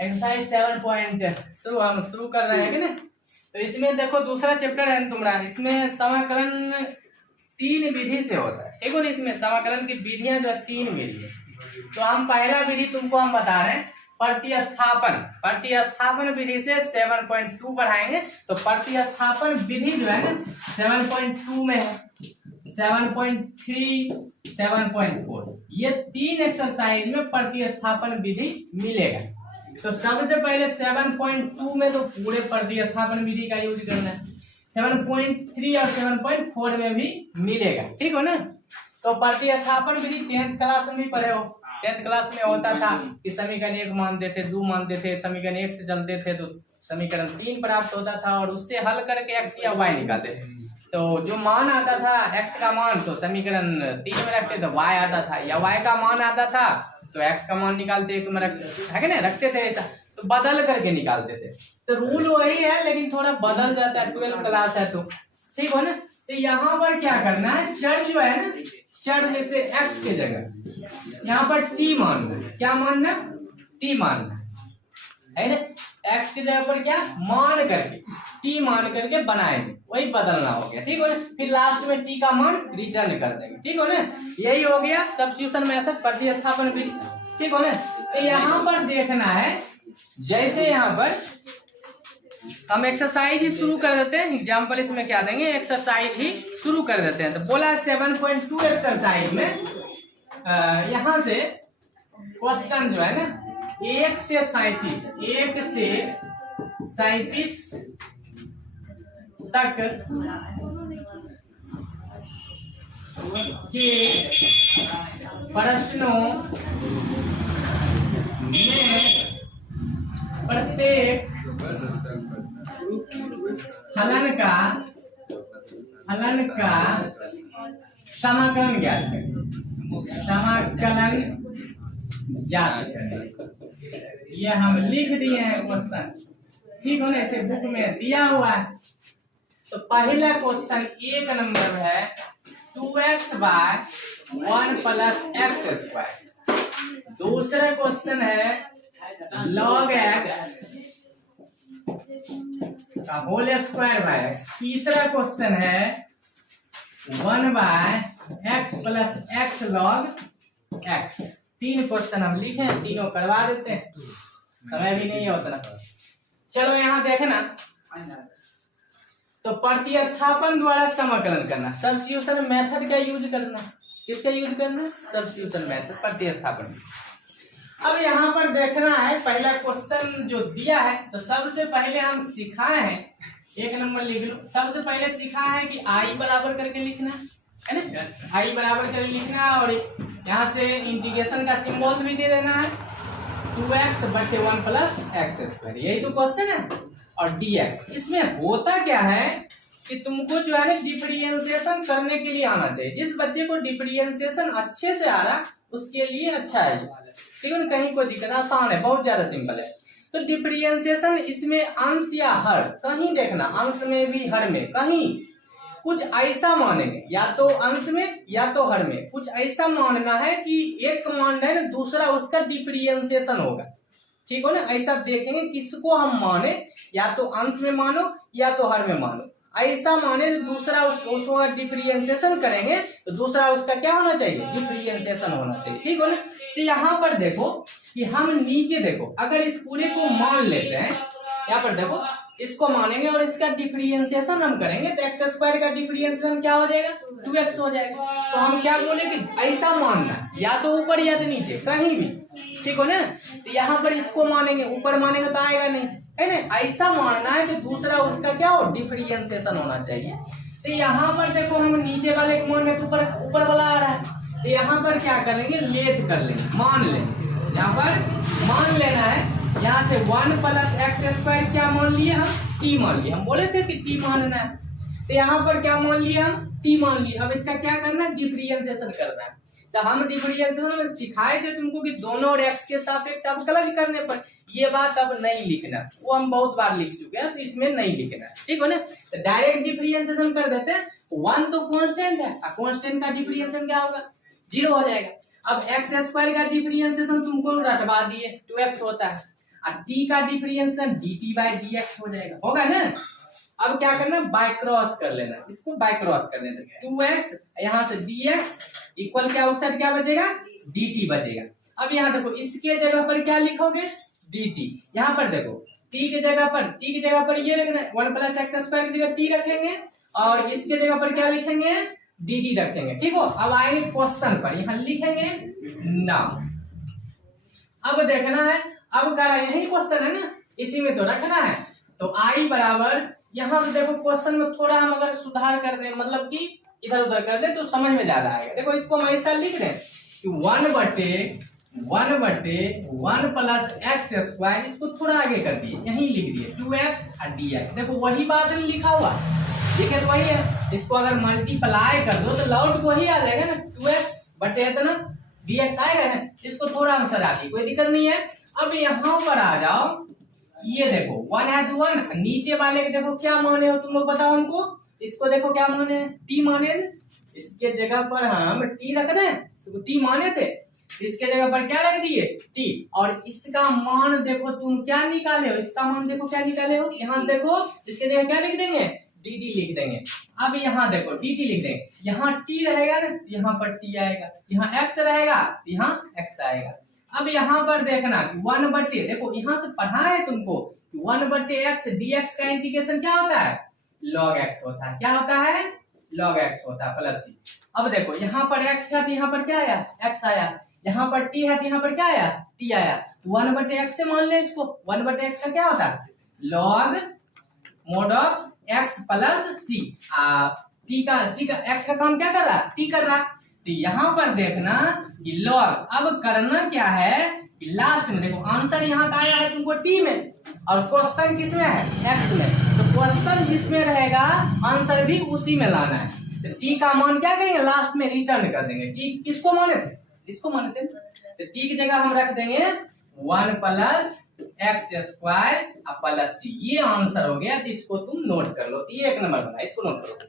Exercise 7 हम शुरू कर रहे हैं कि ना। तो इसमें देखो दूसरा चैप्टर है तुम्हारा, इसमें समाकलन 3 विधि से होता है, ठीक है ना। इसमें समाकलन की विधियां जो है 3 विधि है। तो हम पहला विधि तुमको हम बता रहे हैं प्रतिस्थापन विधि से 7.2 बढ़ाएंगे। तो प्रतिस्थापन विधि जो है ना 7.2 में है, 7.3, 7.4 ये 3 एक्सरसाइज में प्रतिस्थापन विधि मिलेगा। तो सबसे पहले 7.2 में तो पूरे प्रतिस्थापन विधि का यूज करना है, 7.3 और 7.4 में भी मिलेगा, ठीक हो ना। तो प्रतिस्थापन विधि 10th क्लास में भी पढ़े हो। 10th क्लास में होता था कि समीकरण 1 मानते थे, 2 मानते थे, समीकरण 1 से चलते थे तो समीकरण 3 प्राप्त होता था और उससे हल करके x या y निकालते थे। तो जो मान आता था x का मान तो समीकरण 3 में रखते थे, y आता था, या y का मान आता था तो x का मान निकालते 1 में रखते थे ऐसा, तो बदल करके निकालते थे। तो रूल वही है लेकिन थोड़ा बदल जाता है, 12th क्लास है तो ठीक हो ना। तो यहाँ पर क्या करना है, चर जो है ना, चर जैसे x के जगह यहाँ पर t मानना है। क्या मानना, t मानना है ना। x की जगह पर क्या मान करके t मान करके बनाएंगे, वही बदलना हो गया, ठीक हो ना। फिर लास्ट में t का मान रिटर्न कर देंगे, ठीक हो ना। यही हो गया सब्स्टिट्यूशन मेथड, प्रतिस्थापन विधि, ठीक हो ना। तो यहाँ पर देखना है, जैसे यहाँ पर हम एक्सरसाइज ही शुरू कर देते हैं, एग्जाम्पल इसमें क्या देंगे, एक्सरसाइज ही शुरू कर देते हैं। तो बोला 7.2 एक्सरसाइज में यहाँ से क्वेश्चन जो है ना 1 से 37 तक के प्रश्नों में प्रत्येक फलन का समाकलन ज्ञात करें, ये हम लिख दिए हैं क्वेश्चन, ठीक हो ना। ऐसे बुक में दिया हुआ है। तो पहला क्वेश्चन 1 नंबर है 2x बाय 1 प्लस x²। दूसरा क्वेश्चन है log x का होल स्क्वायर बाय x। तीसरा क्वेश्चन है 1 by x plus x log x। 3 question हम लिखे, तीनों करवा देते हैं, समय भी नहीं है उतना। चलो यहाँ देखना, तो प्रतिस्थापन द्वारा समाकलन करना, सब्स्टिट्यूशन मेथड का यूज करना। किसका यूज करना, सब्स्टिट्यूशन मेथड, प्रतिस्थापन। अब यहाँ पर देखना है पहला क्वेश्चन जो दिया है, तो सबसे पहले हम सिखाए हैं, 1 नंबर लिख लो। सबसे पहले सिखा है कि i बराबर करके लिखना है ना, i बराबर करके लिखना, और यहाँ से इंटीग्रेशन का सिंबल भी दे देना है 2x बटे 1 प्लस x², यही तो क्वेश्चन है। और dx, इसमें होता क्या है कि तुमको जो है ना डिफरेंशिएशन करने के लिए आना चाहिए। जिस बच्चे को डिफरेंशिएशन अच्छे से आ रहा उसके लिए अच्छा है, ठीक है ना। कहीं कोई दिक्कत, आसान है, बहुत ज्यादा सिंपल है। तो डिफरेंशिएशन इसमें अंश या हर, कहीं देखना अंश में भी हर में, कहीं कुछ ऐसा मानेंगे, या तो अंश में या तो हर में, कुछ ऐसा मानना है कि एक मान है ना दूसरा उसका डिफरेंशिएशन होगा, ठीक हो ना। ऐसा देखेंगे किसको हम माने, या तो अंश में मानो या तो हर में मानो। ऐसा माने तो दूसरा उसका डिफरेंशिएशन करेंगे तो दूसरा उसका क्या होना चाहिए, डिफरेंशिएशन होना चाहिए, ठीक हो ना। तो यहाँ पर देखो कि हम नीचे देखो, अगर इस पूरे को मान लेते हैं, यहाँ पर देखो इसको मानेंगे और इसका डिफरेंशिएशन हम करेंगे तो x² का डिफरेंशिएशन क्या हो जाएगा, 2x हो जाएगा। तो हम क्या बोले कि ऐसा मानना, या तो ऊपर या तो नीचे, कहीं भी, ठीक हो ना। तो यहाँ पर इसको मानेंगे, ऊपर मानेंगे तो आएगा नहीं, है ना। ऐसा मानना है कि दूसरा उसका क्या हो, डिफरेंशिएशन होना चाहिए। तो यहाँ पर देखो हम नीचे वाले को मान रहे तो ऊपर वाला आ रहा है, तो यहाँ पर क्या करेंगे, लेट कर लेंगे, मान लेंगे। यहाँ पर मान लेना है, यहाँ से 1 प्लस x² क्या मान लिया हम, t मान लिया। हम बोले थे कि t मानना है, तो यहाँ पर क्या मान लिया हम, t मान लिया। अब इसका क्या करना है, डिफरेंशिएशन करना है। तो हम डिफरेंशिएशन में सिखाए थे तुमको कि दोनों और x के सापेक्ष अवकलन करने पर, ये बात अब नहीं लिखना, वो हम बहुत बार लिख चुके हैं, तो इसमें नहीं लिखना, ठीक हो ना। तो डायरेक्ट डिफरेंशिएशन कर देते हैं। 1 तो कांस्टेंट है, कांस्टेंट का डिफरेंशिएशन क्या होगा, 0 हो जाएगा। अब x² का डिफरेंशिएशन तुमको रटवा दिए, 2x होता है। और टी का डिफरेंशियल dt बाई dx हो जाएगा, होगा ना। अब क्या करना, बाय क्रॉस कर लेना, इसको बाय क्रॉस कर लेना, 2x यहाँ से dx इक्वल क्या उस साइड क्या बचेगा, dt बचेगा। अब यहाँ देखो इसके जगह पर क्या लिखोगे, dt। यहाँ पर देखो t की जगह पर ये रखना, 1 प्लस एक्स स्क्वायर की जगह t रख लेंगे और इसके जगह पर क्या लिखेंगे, dt रखेंगे, ठीक हो। अब आएंगे क्वेश्चन पर, यहाँ लिखेंगे नाउ। अब देखना है, अब करा यही क्वेश्चन है ना, इसी में तो रखना है। तो आई बराबर यहाँ से देखो क्वेश्चन में थोड़ा हम अगर सुधार कर दें, मतलब कि इधर उधर कर दे तो समझ में ज्यादा आएगा। देखो इसको हम ऐसा लिख दें कि 1/1 प्लस एक्स स्क्वायर, इसको थोड़ा आगे कर दिए, यही लिख दिए 2x और dx। देखो वही बात नहीं लिखा हुआ, लिखे तो वही है, इसको अगर मल्टीप्लाई कर दो तो लौट वही आ जाएगा ना, 2x बटे इतना dx आएगा ना। इसको थोड़ा हम सजा दिए, कोई दिक्कत नहीं है। अब यहाँ पर आ जाओ, ये देखो 1 है तो 1, नीचे वाले के देखो क्या माने हो तुम लोग बताओ हमको, इसको देखो क्या माने हैं, t माने न? इसके जगह पर हम t रख दें, तो t माने थे, इसके जगह पर क्या रख दिए, t। और इसका मान देखो तुम क्या निकाले हो, इसका मान देखो क्या निकाले हो, यहाँ देखो इसके जगह क्या लिख देंगे, dt लिख देंगे। अब यहाँ देखो dt लिख देंगे, यहाँ t रहेगा ना, यहाँ पर t आएगा, यहाँ x रहेगा, यहाँ x आएगा। अब यहाँ पर देखना कि 1/, देखो यहाँ से पढ़ा है तुमको 1/x dx का इंटीग्रेशन क्या होता है, log x होता है, क्या होता है, log x होता है प्लस c। अब देखो यहाँ पर x है तो यहाँ पर क्या आया, x आया, यहाँ पर t है तो यहाँ पर क्या आया, t आया। 1/x से मान ले इसको, 1/x का क्या होता है, log mod of x plus c। t का c का x का काम क्या कर रहा है, t कर रहा है। तो यहाँ पर देखना कि लॉग, अब करना क्या है कि लास्ट में देखो आंसर यहाँ का आया है तुमको t में और क्वेश्चन किस में है, x में। तो क्वेश्चन जिसमें रहेगा आंसर भी उसी में लाना है। तो t का मान क्या करेंगे, लास्ट में रिटर्न कर देंगे। t किसको माने थे, इसको माने थे, तो t की जगह हम रख देंगे 1 plus x square plus c। ये आंसर हो गया, तो इसको तुम नोट कर लो, तो ये 1 नंबर बना, इसको नोट करो।